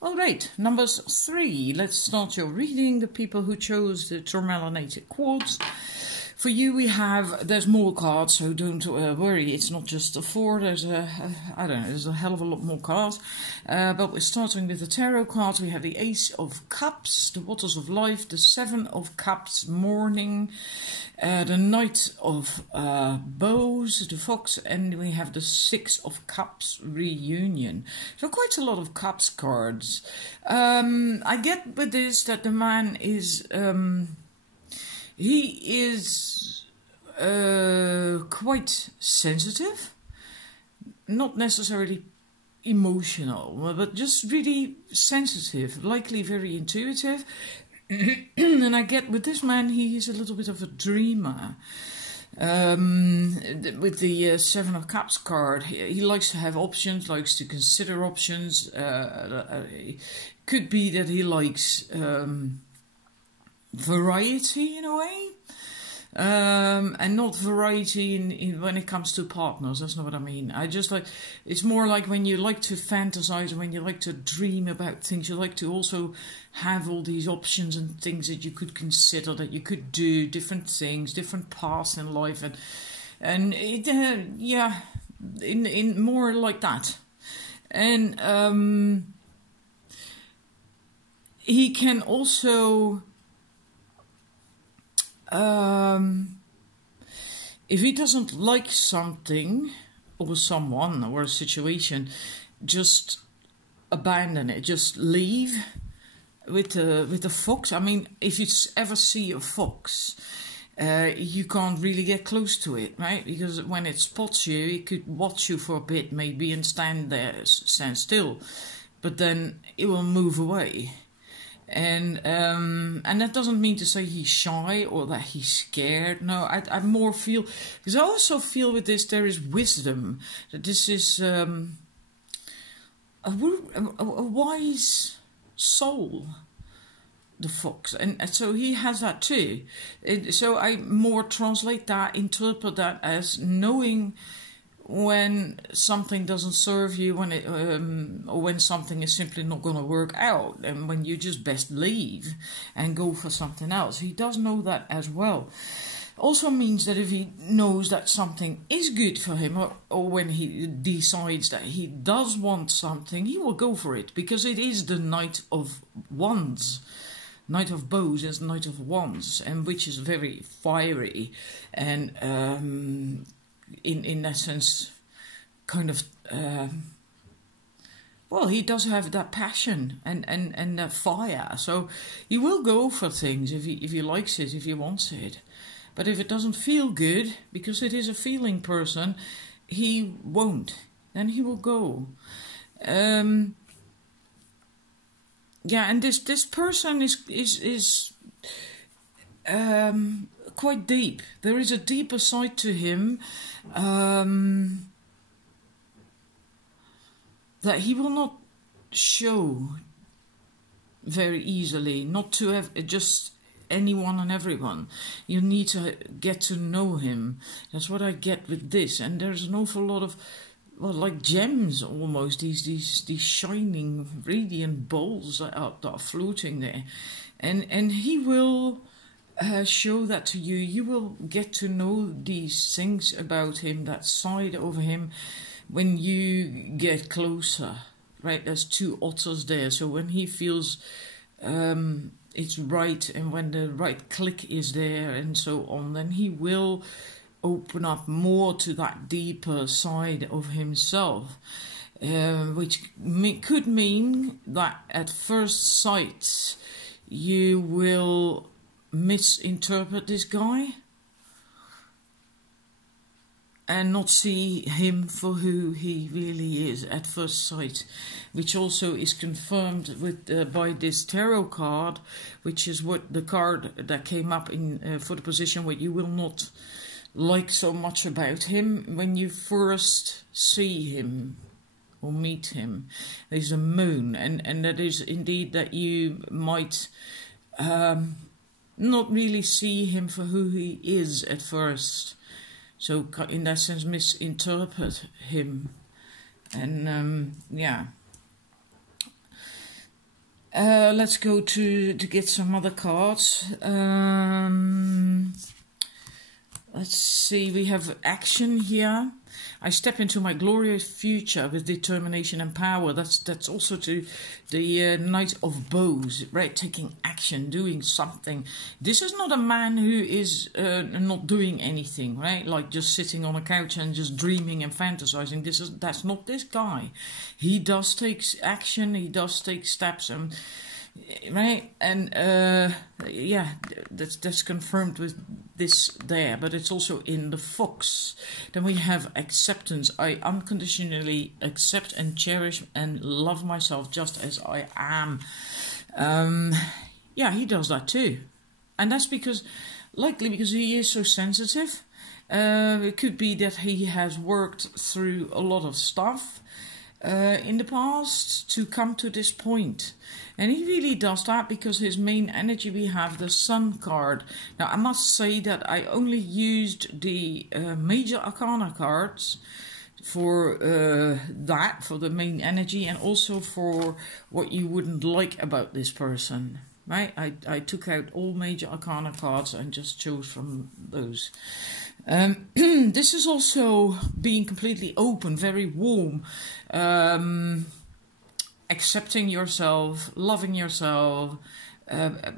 All right, numbers 3. Let's start your reading. The people who chose the tourmalinated quartz. For you, there's more cards, so don't worry. It's not just the 4. There's there's a hell of a lot more cards. But we're starting with the tarot cards. We have the Ace of Cups, the Waters of Life, the 7 of Cups, Mourning, the Knight of Bows, the Fox, and we have the 6 of Cups, Reunion. So quite a lot of Cups cards. I get with this that the man is... he is quite sensitive, not necessarily emotional, but just really sensitive, likely very intuitive. And I get with this man, he is a little bit of a dreamer. With the 7 of Cups card, he likes to have options, likes to consider options. Could be that he likes... variety in a way, and not variety in when it comes to partners. That's not what I mean. I just like, it's more like when you like to fantasize, when you like to dream about things, you like to also have all these options and things that you could consider, that you could do different things, different paths in life, and it, yeah, in more like that. And he can also... if he doesn't like something or someone or a situation, just abandon it, just leave. With the fox, I mean, if you ever see a fox, you can't really get close to it, right? Because when it spots you, it could watch you for a bit maybe and stand still, but then it will move away. And that doesn't mean to say he's shy or that he's scared. No, I more feel, because I also feel with this there is wisdom, that this is a wise soul, the fox, and so he has that too. So I more translate that, interpret that as knowing when something doesn't serve you, when it or when something is simply not going to work out, and when you just best leave and go for something else. He does know that as well. Also means that if he knows that something is good for him, or when he decides that he does want something, he will go for it, because it is the Knight of Wands. Knight of Bows is Knight of Wands, and which is very fiery and in essence, kind of, well, he does have that passion and that fire. So he will go for things if he likes it, if he wants it. But if it doesn't feel good, because it is a feeling person, he won't. Then he will go. Yeah, and this person is quite deep. There is a deeper side to him that he will not show very easily, not to have just anyone and everyone. You need to get to know him. That's what I get with this. And there's an awful lot of, well, like gems almost, these shining, radiant balls that are floating there. And he will show that to you. You will get to know these things about him, that side of him, when you get closer, right? There's 2 otters there, so when he feels it's right, and when the right click is there and so on, then he will open up more to that deeper side of himself, which could mean that at first sight you will misinterpret this guy and not see him for who he really is at first sight, which also is confirmed with by this tarot card, which is what the card that came up in for the position what you will not like so much about him when you first see him or meet him. There's a moon, and that is indeed that you might not really see him for who he is at first. So in that sense, misinterpret him. And yeah. Let's go to get some other cards. Let's see, we have action here. I step into my glorious future with determination and power. That's also to the Knight of Bows, right? Taking action, doing something. This is not a man who is not doing anything, right? Like just sitting on a couch and just dreaming and fantasizing. That's not this guy. He does take action. He does take steps, and right, and yeah, that's confirmed with this there, but it's also in the Fox. Then we have acceptance. I unconditionally accept and cherish and love myself just as I am. Yeah, he does that too, and that's likely because he is so sensitive. It could be that he has worked through a lot of stuff in the past to come to this point. And he really does that because his main energy, we have the Sun card. Now, I must say that I only used the major arcana cards for that, for the main energy, and also for what you wouldn't like about this person. Right? I took out all major arcana cards and just chose from those. This is also being completely open, very warm, accepting yourself, loving yourself,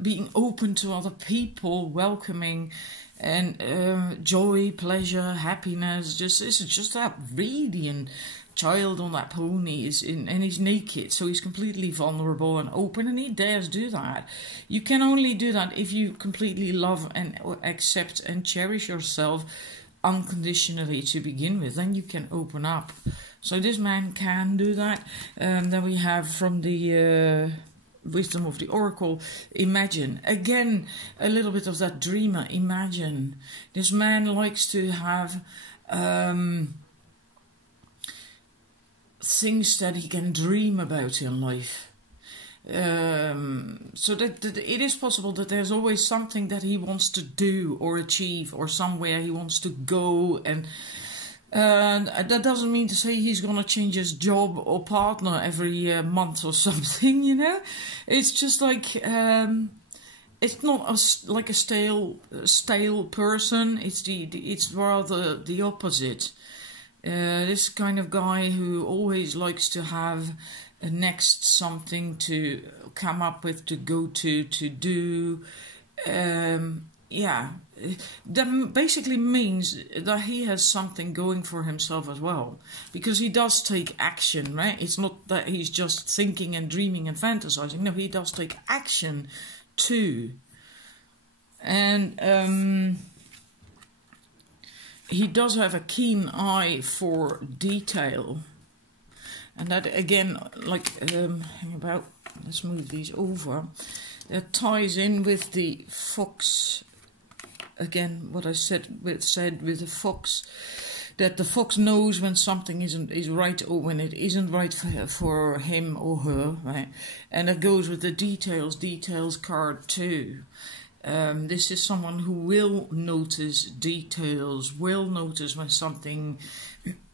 being open to other people, welcoming, and joy, pleasure, happiness. This is just that radiant child on that pony and he's naked, so he's completely vulnerable and open, and he dares do that. You can only do that if you completely love and accept and cherish yourself unconditionally to begin with. Then you can open up. So this man can do that. Then we have from the Wisdom of the Oracle, imagine. Again, a little bit of that dreamer, imagine. This man likes to have things that he can dream about in life. So that it is possible that there's always something that he wants to do or achieve, or somewhere he wants to go, and that doesn't mean to say he's going to change his job or partner every month or something, you know. It's just like it's not like a stale person. It's rather the opposite. This kind of guy who always likes to have a next something to come up with, to go to do. Yeah, that basically means that he has something going for himself as well, because he does take action, right? It's not that he's just thinking and dreaming and fantasizing. No, he does take action too. And he does have a keen eye for detail. And that again, like, hang about, let's move these over. That ties in with the Fox. Again, what I said with the Fox, that the Fox knows when something is right or when it isn't right for him or her, right? And it goes with the details card too. This is someone who will notice details, will notice when something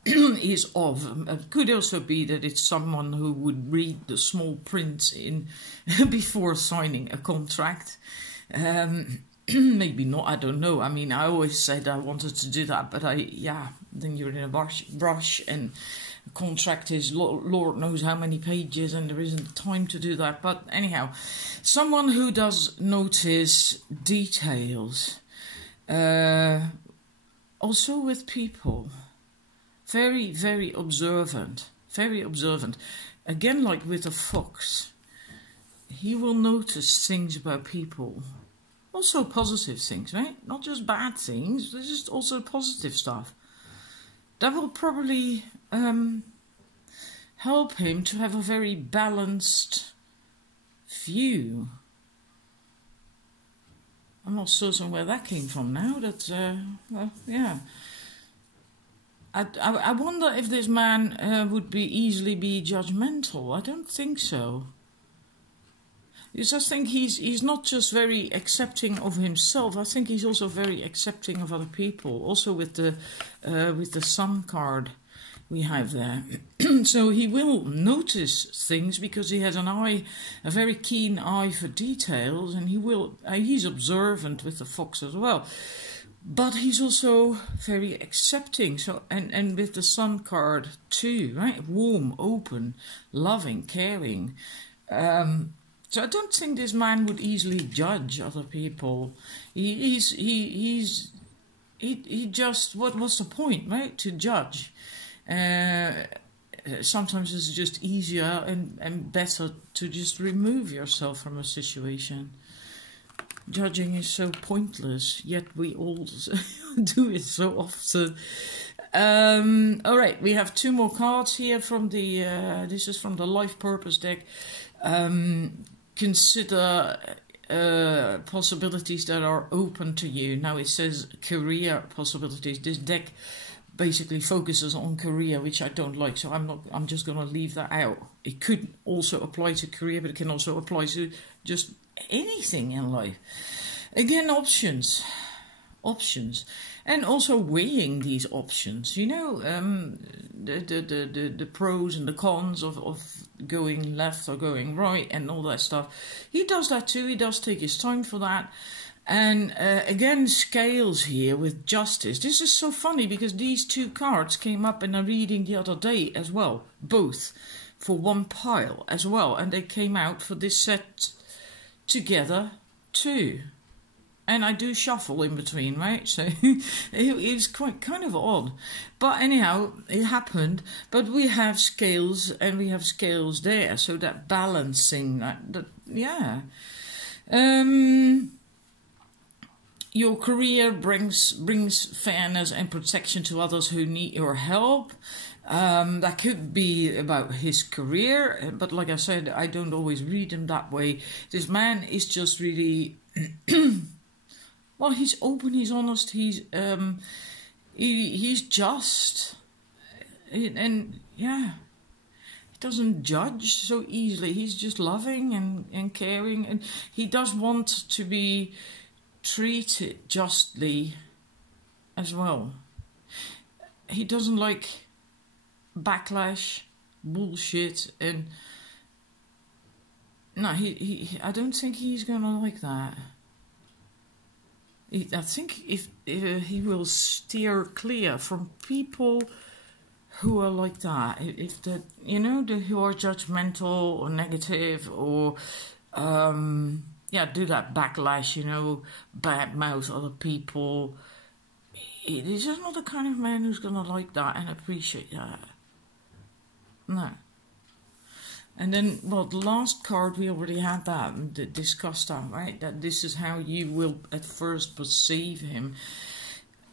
is off. It could also be that it's someone who would read the small print in before signing a contract. Maybe not, I don't know. I mean, I always said I wanted to do that, but then you're in a rush, and the contract is Lord knows how many pages, and there isn't time to do that. But anyhow, someone who does notice details, also with people, very, very observant, very observant. Again, like with a Fox, he will notice things about people. Also positive things, right? Not just bad things, there's just also positive stuff. That will probably help him to have a very balanced view. I'm not certain where that came from now. Well, yeah. I wonder if this man would easily be judgmental. I don't think so. I just think he's not just very accepting of himself. I think he's also very accepting of other people. Also with the Sun card, we have there. So he will notice things because he has an eye, a very keen eye for details, and he's observant with the fox as well. But he's also very accepting. So and with the Sun card too, right? Warm, open, loving, caring. So I don't think this man would easily judge other people. He just, what's the point, right? To judge. Sometimes it's just easier and better to just remove yourself from a situation. Judging is so pointless, yet we all do it so often. All right, we have 2 more cards here from the. This is from the Life Purpose deck. Consider possibilities that are open to you. Now it says career possibilities. This deck basically focuses on career, which I don't like, so I'm just going to leave that out. It could also apply to career, but it can also apply to just anything in life. Again, options, and also weighing these options. You know, the pros and the cons of going left or going right and all that stuff. He does that too. He does take his time for that. And again, scales here with justice. This is so funny because these 2 cards came up in a reading the other day as well, both for one pile as well, and they came out for this set together too. And I do shuffle in between, right? So it was quite kind of odd. But anyhow, it happened. But we have scales and we have scales there. So that balancing, that yeah. Your career brings fairness and protection to others who need your help. That could be about his career, but like I said, I don't always read him that way. This man is just really, well, he's open, he's honest, he's just, and yeah, he doesn't judge so easily. He's just loving and caring, and he does want to be treated justly as well. He doesn't like backlash, bullshit, and no, I don't think he's gonna like that. I think if he will steer clear from people who are like that, if that, you know, who are judgmental or negative or yeah, do that backlash, you know, badmouth other people. He's just not the kind of man who's gonna like that and appreciate that. No. And then, well, the last card, we already had that, discussed that, right? That this is how you will at first perceive him.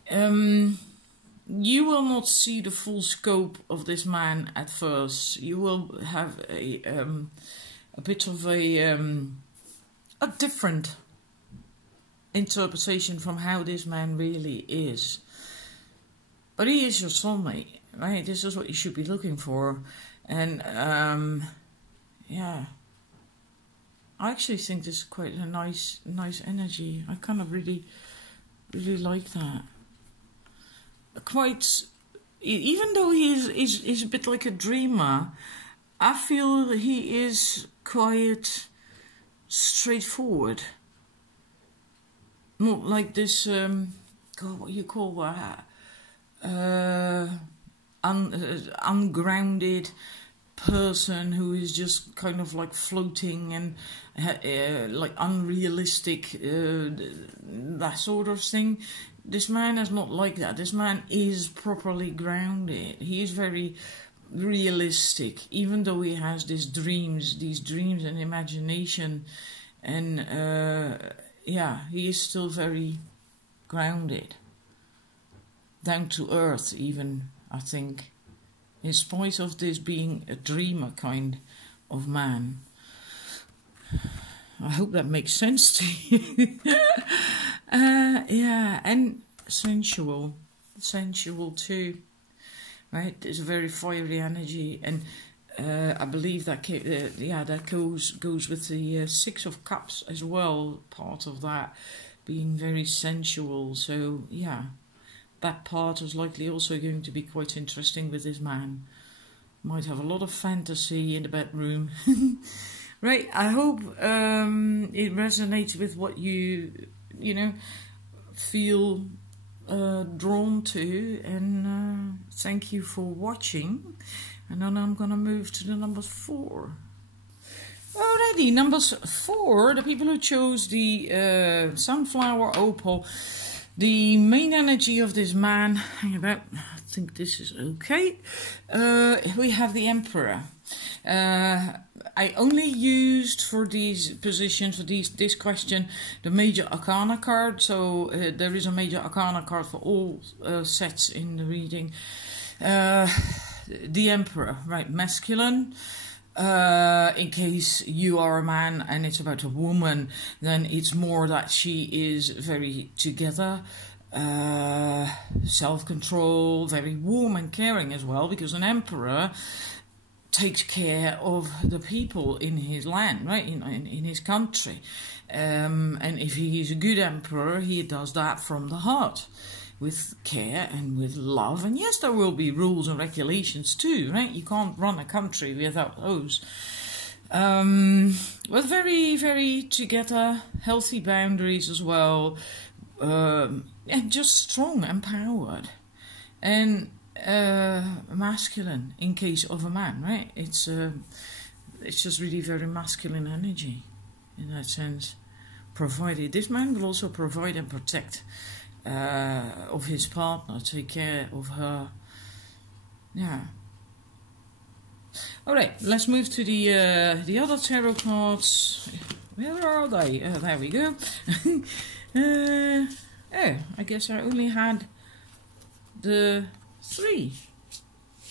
You will not see the full scope of this man at first. You will have a bit of a different interpretation from how this man really is. But he is your soulmate, right? This is what you should be looking for. And yeah, I actually think this is quite a nice energy. I kind of really like that. Quite, even though he's a bit like a dreamer, I feel he is quite straightforward. Not like this, God, what you call that? Ungrounded person who is just kind of like floating and like unrealistic, that sort of thing. This man is not like that. This man is properly grounded. He is very realistic, even though he has these dreams and imagination, and yeah, he is still very grounded, down to earth even, I think, in spite of this being a dreamer kind of man. I hope that makes sense to you. Yeah, and sensual too, right? There's a very fiery energy, and I believe that that goes with the 6 of Cups as well. Part of that being very sensual. So yeah, that part is likely also going to be quite interesting with this man. Might have a lot of fantasy in the bedroom. Right, I hope it resonates with what you feel drawn to, and thank you for watching. And then I'm gonna move to the number 4. Alrighty, numbers 4, the people who chose the Sunflower Opal. The main energy of this man, hang about, I think this is okay. We have the Emperor. I only used for these positions, for this question, the Major Arcana card. So there is a Major Arcana card for all sets in the reading. The Emperor, right, masculine. In case you are a man and it's about a woman, then it's more that she is very together, self-control, very warm and caring as well, because an emperor takes care of the people in his land, right, in his country. And if he is a good emperor, he does that from the heart, with care and with love. And yes, there will be rules and regulations too, right? You can't run a country without those. But very, very together, healthy boundaries as well, and just strong, empowered, and masculine in case of a man, right? It's just really very masculine energy in that sense. Provided this man will also provide and protect of his partner, take care of her. Yeah. All right, let's move to the other tarot cards. Where are they? There we go. Oh, I guess I only had the 3.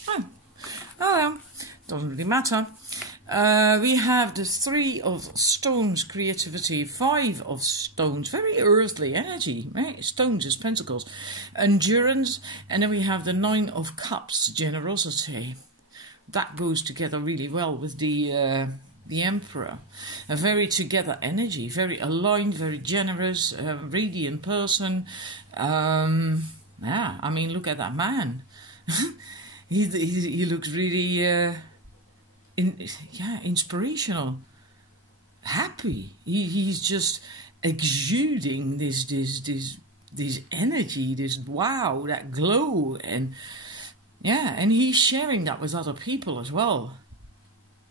Oh, well, doesn't really matter. We have the 3 of stones, creativity, 5 of stones, very earthly energy, right? Stones is pentacles, endurance, and then we have the 9 of cups, generosity. That goes together really well with the Emperor. A very together energy, very aligned, very generous, radiant person. Yeah, I mean, look at that man. he looks really... inspirational, happy. He's just exuding this energy, this wow, that glow, and yeah, and he's sharing that with other people as well.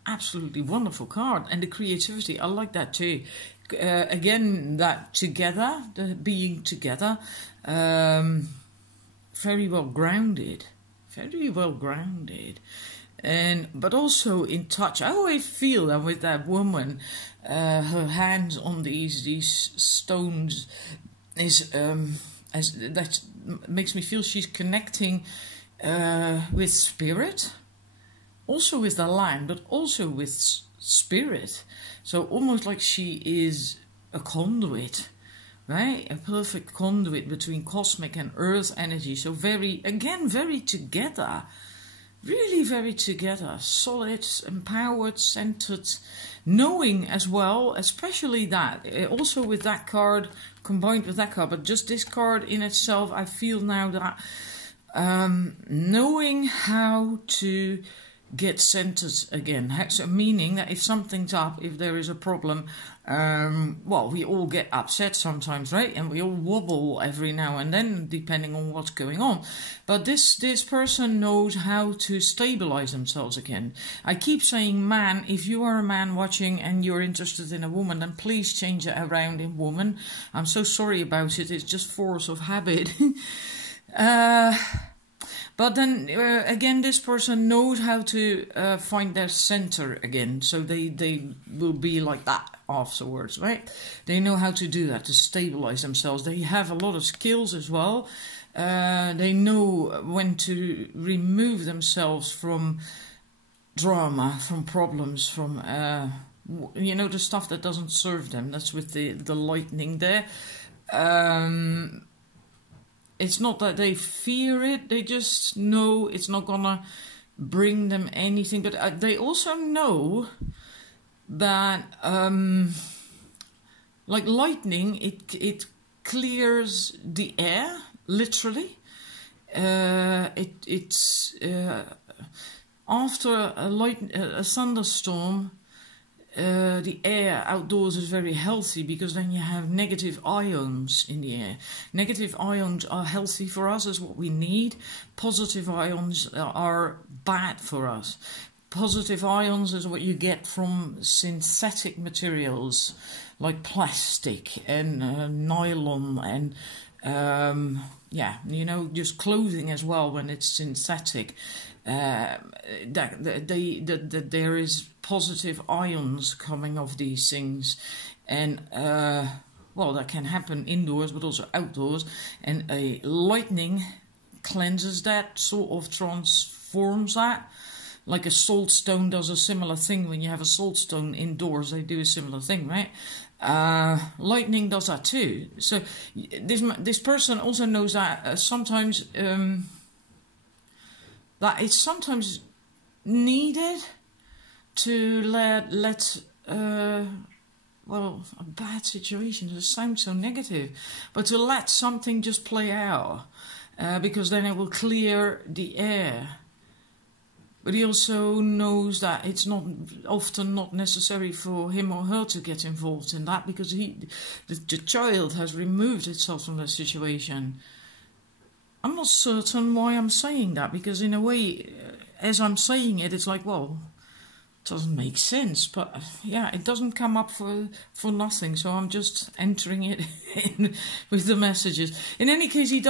Absolutely wonderful card. And the creativity, I like that too. Again, that together, the being together, very well grounded, and but also in touch. I always feel that with that woman, her hands on these stones is that makes me feel she's connecting with spirit, also with the land, but also with spirit. So almost like she is a conduit, right? A perfect conduit between cosmic and earth energy. So very together. Really very together, solid, empowered, centered, knowing as well, especially that, also with that card, combined with that card, but just this card in itself, I feel now that knowing how to get centered again, so meaning that if something's up, if there is a problem, well, we all get upset sometimes, right? And we all wobble every now and then, depending on what's going on. But this person knows how to stabilize themselves again. I keep saying man. If you are a man watching and you're interested in a woman, then please change it around in woman. I'm so sorry about it. It's just force of habit. But then, again, this person knows how to find their center again. So they will be like that afterwards, right? They know how to do that, to stabilize themselves. They have a lot of skills as well. They know when to remove themselves from drama, from problems, from, the stuff that doesn't serve them. That's with the lightning there. It's not that they fear it, they just know it's not gonna bring them anything. But they also know that, like lightning, it clears the air, literally. it's after a thunderstorm. The air outdoors is very healthy, because then you have negative ions in the air. Negative ions are healthy for us, is what we need. Positive ions are bad for us. Positive ions is what you get from synthetic materials like plastic and nylon and yeah, you know, just clothing as well when it's synthetic. That there is positive ions coming off these things, and well, that can happen indoors but also outdoors, and a lightning cleanses that, sort of transforms that. Like a salt stone does a similar thing. When you have a salt stone indoors, they do a similar thing, right? Lightning does that too. So this person also knows that sometimes that it's sometimes needed to let well, a bad situation, it sounds so negative, but to let something just play out, because then it will clear the air. But he also knows that it's often not necessary for him or her to get involved in that, because the child has removed itself from the situation. I'm not certain why I'm saying that, because in a way, as I'm saying it, it's like, well, it doesn't make sense. But yeah, it doesn't come up for nothing, so I'm just entering it in with the messages. In any case, he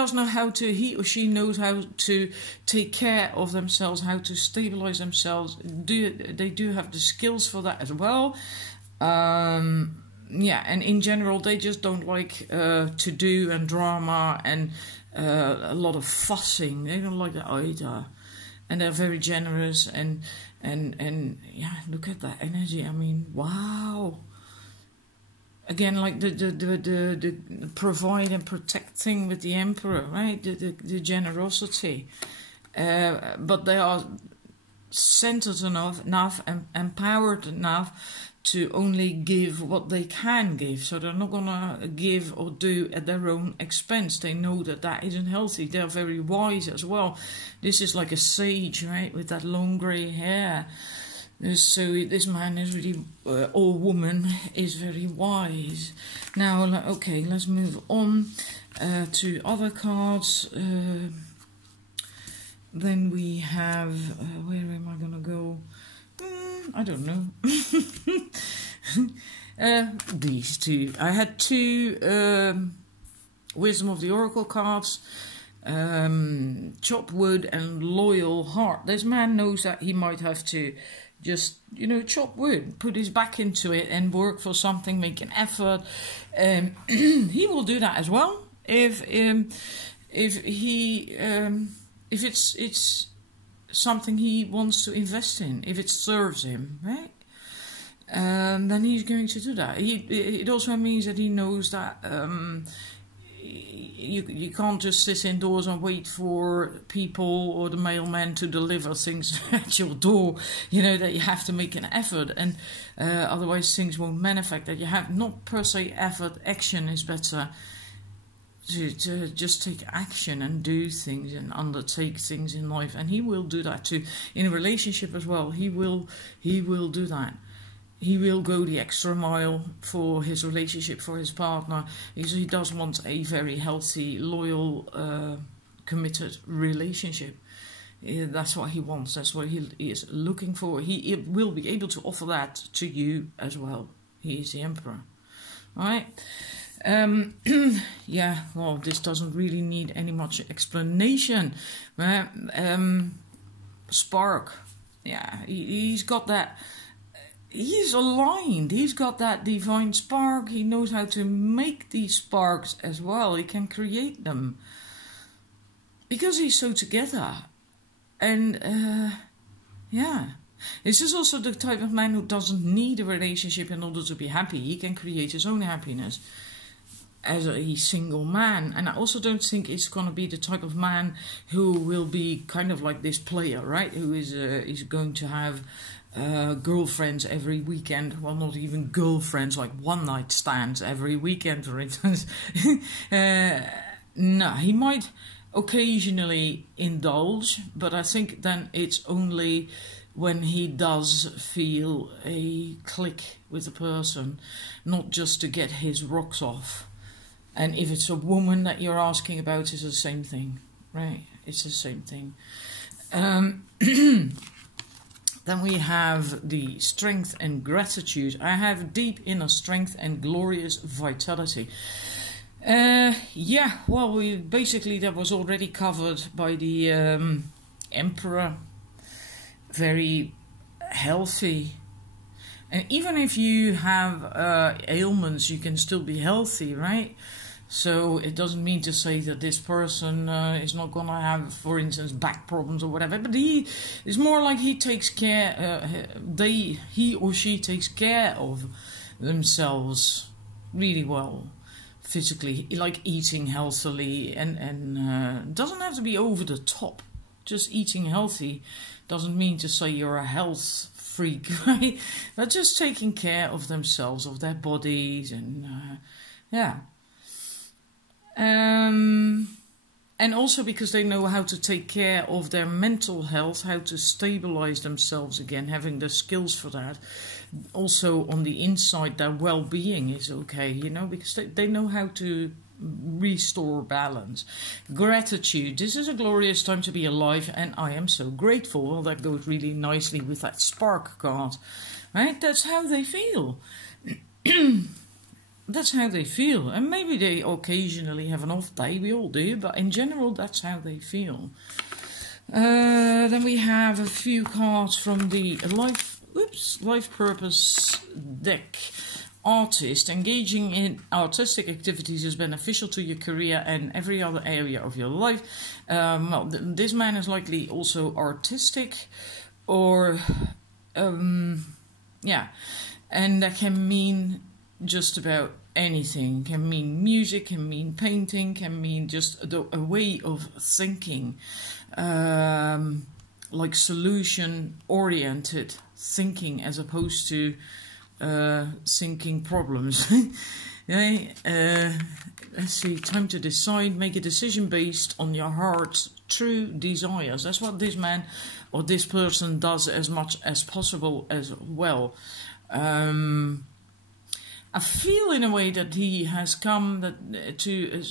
or she knows how to take care of themselves, how to stabilize themselves. They do have the skills for that as well. Yeah, and in general, they just don't like to do and drama and a lot of fussing. They don't like that either, and they're very generous and yeah, look at that energy. I mean, wow. Again, like the provide and protect thing with the Emperor, right? The generosity, but they are centered enough and empowered enough to only give what they can give. So they're not gonna give or do at their own expense. They know that that isn't healthy. They're very wise as well. This is like a sage, right, with that long grey hair. So this man is really, or woman, is very wise. Now, okay, let's move on to other cards. Then we have, where am I gonna go? I don't know. These two. I had two Wisdom of the Oracle cards. Chop wood and loyal heart. This man knows that he might have to just, you know, chop wood, put his back into it and work for something, make an effort. He will do that as well if it's something he wants to invest in, if it serves him, right? Then he's going to do that. It also means that he knows that you can't just sit indoors and wait for people or the mailman to deliver things at your door. You know that you have to make an effort, and otherwise things won't manifest. That you have not per se effort. Action is better. To just take action and do things and undertake things in life, and he will do that too in a relationship as well. He will do that. He will go the extra mile for his relationship, for his partner, because he does want a very healthy, loyal, committed relationship. That's what he wants. That's what he is looking for. He will be able to offer that to you as well. He is the Emperor, all right? Yeah, well, this doesn't really need any much explanation. Spark, yeah, he's got that. He's aligned. He's got that divine spark. He knows how to make these sparks as well. He can create them because he's so together. And yeah, this is also the type of man who doesn't need a relationship in order to be happy. He can create his own happiness as a single man. And I also don't think it's going to be the type of man who will be kind of like this player, right? Who is going to have girlfriends every weekend. Well, not even girlfriends, like one night stands every weekend, for instance. No, he might occasionally indulge, but I think then it's only when he does feel a click with the person, not just to get his rocks off. And if it's a woman that you're asking about, it's the same thing, right? It's the same thing. Then we have the strength and gratitude. I have deep inner strength and glorious vitality. Yeah, well, basically that was already covered by the Emperor. Very healthy. And even if you have ailments, you can still be healthy, right? So it doesn't mean to say that this person is not going to have, for instance, back problems or whatever. But he is more like he takes care, he or she takes care of themselves really well, physically, like eating healthily, and doesn't have to be over the top. Just eating healthy doesn't mean to say you're a health freak, right? They're just taking care of themselves, of their bodies, and yeah. And also because they know how to take care of their mental health, how to stabilize themselves again, having the skills for that. Also on the inside, their well-being is okay, you know, because they know how to restore balance. Gratitude. This is a glorious time to be alive, and I am so grateful. Well, that goes really nicely with that spark card, right? That's how they feel. That's how they feel. And maybe they occasionally have an off day, we all do, but in general, that's how they feel. Then we have a few cards from the life purpose deck. Artist. Engaging in artistic activities is beneficial to your career and every other area of your life. Well, this man is likely also artistic, or yeah, and that can mean just about anything. Can mean music, can mean painting, can mean just a way of thinking, like solution-oriented thinking as opposed to thinking problems. Let's see, time to decide, make a decision based on your heart's true desires. That's what this man or this person does as much as possible as well. I feel in a way that he has come to a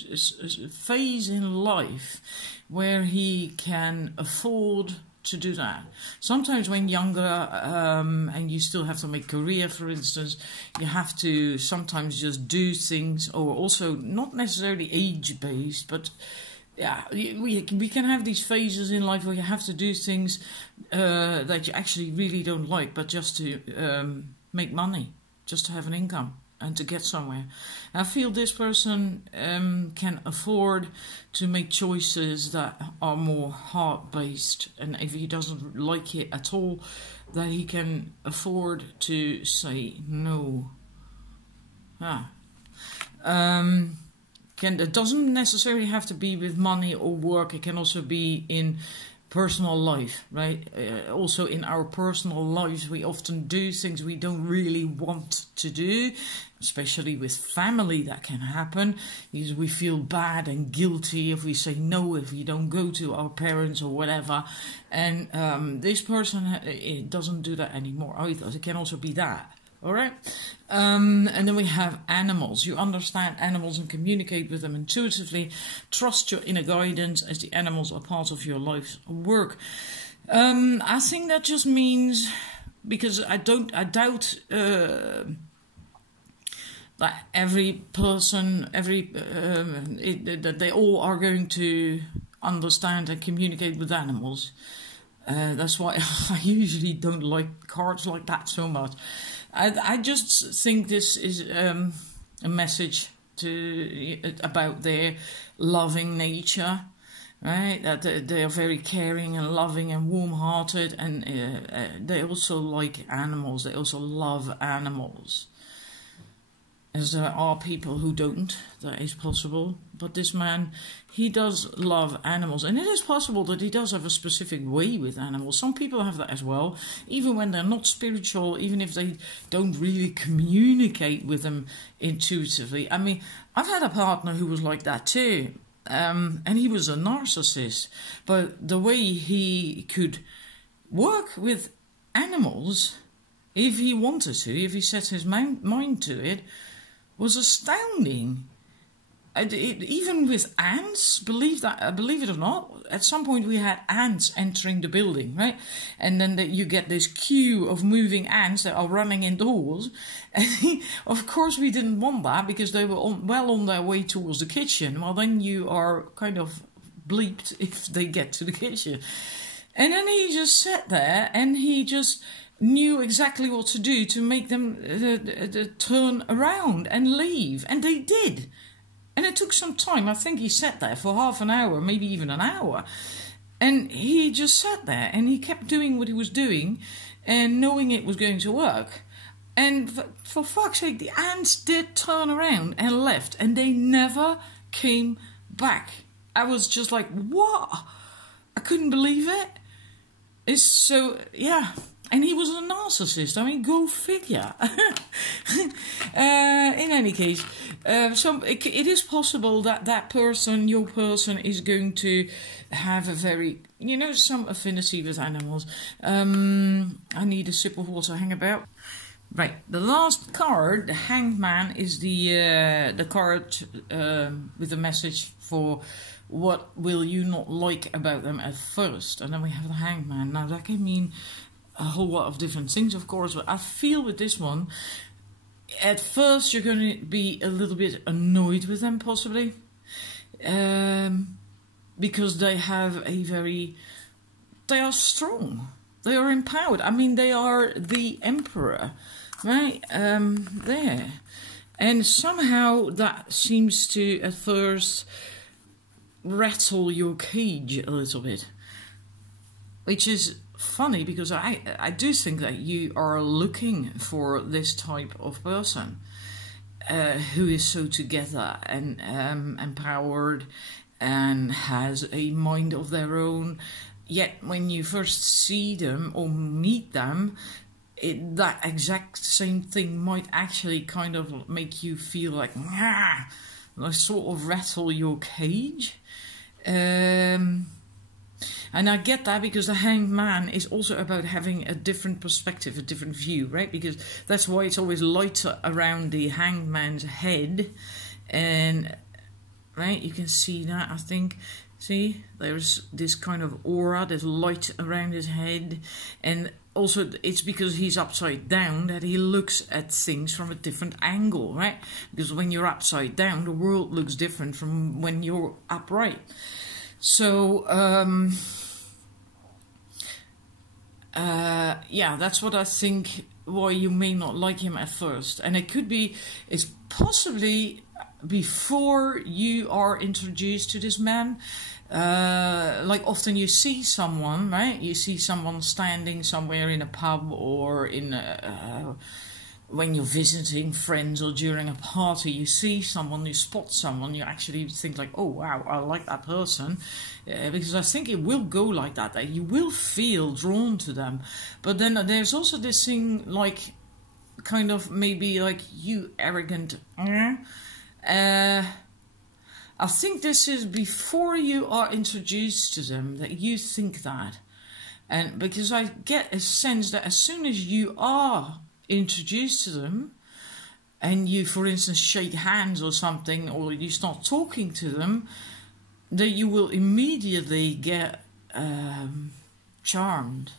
phase in life where he can afford to do that. Sometimes when younger and you still have to make career, for instance, you have to sometimes just do things, or also not necessarily age-based, but yeah, we can have these phases in life where you have to do things that you actually really don't like, but just to make money, just to have an income and to get somewhere. I feel this person can afford to make choices that are more heart-based, and if he doesn't like it at all, that he can afford to say no. It doesn't necessarily have to be with money or work. It can also be in personal life, right? Also in our personal lives, we often do things we don't really want to do, especially with family. That can happen because we feel bad and guilty if we say no, if we don't go to our parents or whatever. And this person it doesn't do that anymore either. It can also be that. All right. And then we have animals. You understand animals and communicate with them intuitively. Trust your inner guidance as the animals are part of your life's work. I think that just means, because I doubt that every person, that they all are going to understand and communicate with animals. That's why I usually don't like cards like that so much. I just think this is a message about their loving nature, right? That they are very caring and loving and warm-hearted, and they also like animals. They also love animals. As there are people who don't, that is possible. But this man, he does love animals. And it is possible that he does have a specific way with animals. Some people have that as well. Even when they're not spiritual, even if they don't really communicate with them intuitively. I mean, I've had a partner who was like that too. And he was a narcissist. But the way he could work with animals, if he wanted to, if he set his mind to it, was astounding. Even with ants, believe it or not, at some point we had ants entering the building, right? And then you get this queue of moving ants that are running indoors. And of course we didn't want that because they were well on their way towards the kitchen. Well, then you are kind of bleeped if they get to the kitchen. And then he just sat there and he just knew exactly what to do to make them turn around and leave. And they did. And it took some time. I think he sat there for half an hour, maybe even an hour. And he just sat there and he kept doing what he was doing and knowing it was going to work. And for fuck's sake, the ants did turn around and left. And they never came back. I was just like, what? I couldn't believe it. It's so, yeah. And he was a narcissist. I mean, go figure. In any case, it is possible that that person, your person, is going to have a very, some affinity with animals. I need a sip of water. Hang about. Right. The last card, the Hanged Man, is the card with the message for what will you not like about them at first. And then we have the Hanged Man. Now, that can mean a whole lot of different things, of course, but I feel with this one, at first you're going to be a little bit annoyed with them, possibly, because they have they are strong, they are empowered. I mean, they are the emperor, right? There, and somehow that seems to at first rattle your cage a little bit, which is funny because I do think that you are looking for this type of person who is so together and empowered and has a mind of their own. Yet when you first see them or meet them, that exact same thing might actually kind of make you feel like, sort of rattle your cage. And I get that because the Hanged Man is also about having a different perspective, a different view, right? Because that's why it's always lighter around the Hanged Man's head. And, right, you can see that, I think. See, there's this kind of aura, there's light around his head. And also, it's because he's upside down that he looks at things from a different angle, right? Because when you're upside down, the world looks different from when you're upright. So, yeah, that's what I think, why you may not like him at first. And it's possibly before you are introduced to this man. Like often you see someone, right? You see someone standing somewhere in a pub or in when you're visiting friends or during a party, you see someone, you spot someone, you actually think like, oh wow, I like that person. Because I think it will go like that you will feel drawn to them. But then there's also this thing like, kind of maybe like, you arrogant. I think this is before you are introduced to them that you think that. And because I get a sense that as soon as you are introduced to them and you, for instance, shake hands or something, or you start talking to them, that you will immediately get charmed,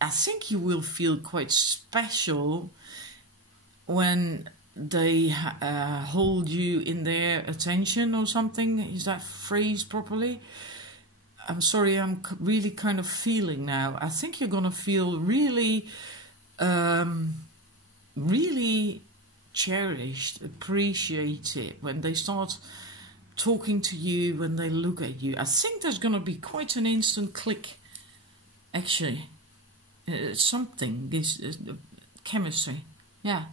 I think you will feel quite special when they hold you in their attention or something. Is that phrased properly? I'm sorry, I'm really kind of feeling now. I think you're going to feel really, really cherished, appreciated when they start talking to you, when they look at you. I think there's going to be quite an instant click, actually. Something, this chemistry, yeah.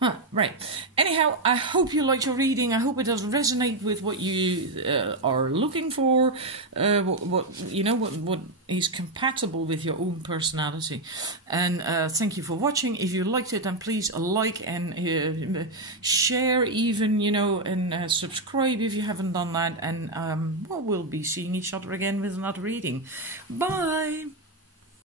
Right. Anyhow, I hope you liked your reading. I hope it does resonate with what you are looking for. What is compatible with your own personality. And thank you for watching. If you liked it, then please like and share, even, and subscribe if you haven't done that. And we'll be seeing each other again with another reading. Bye.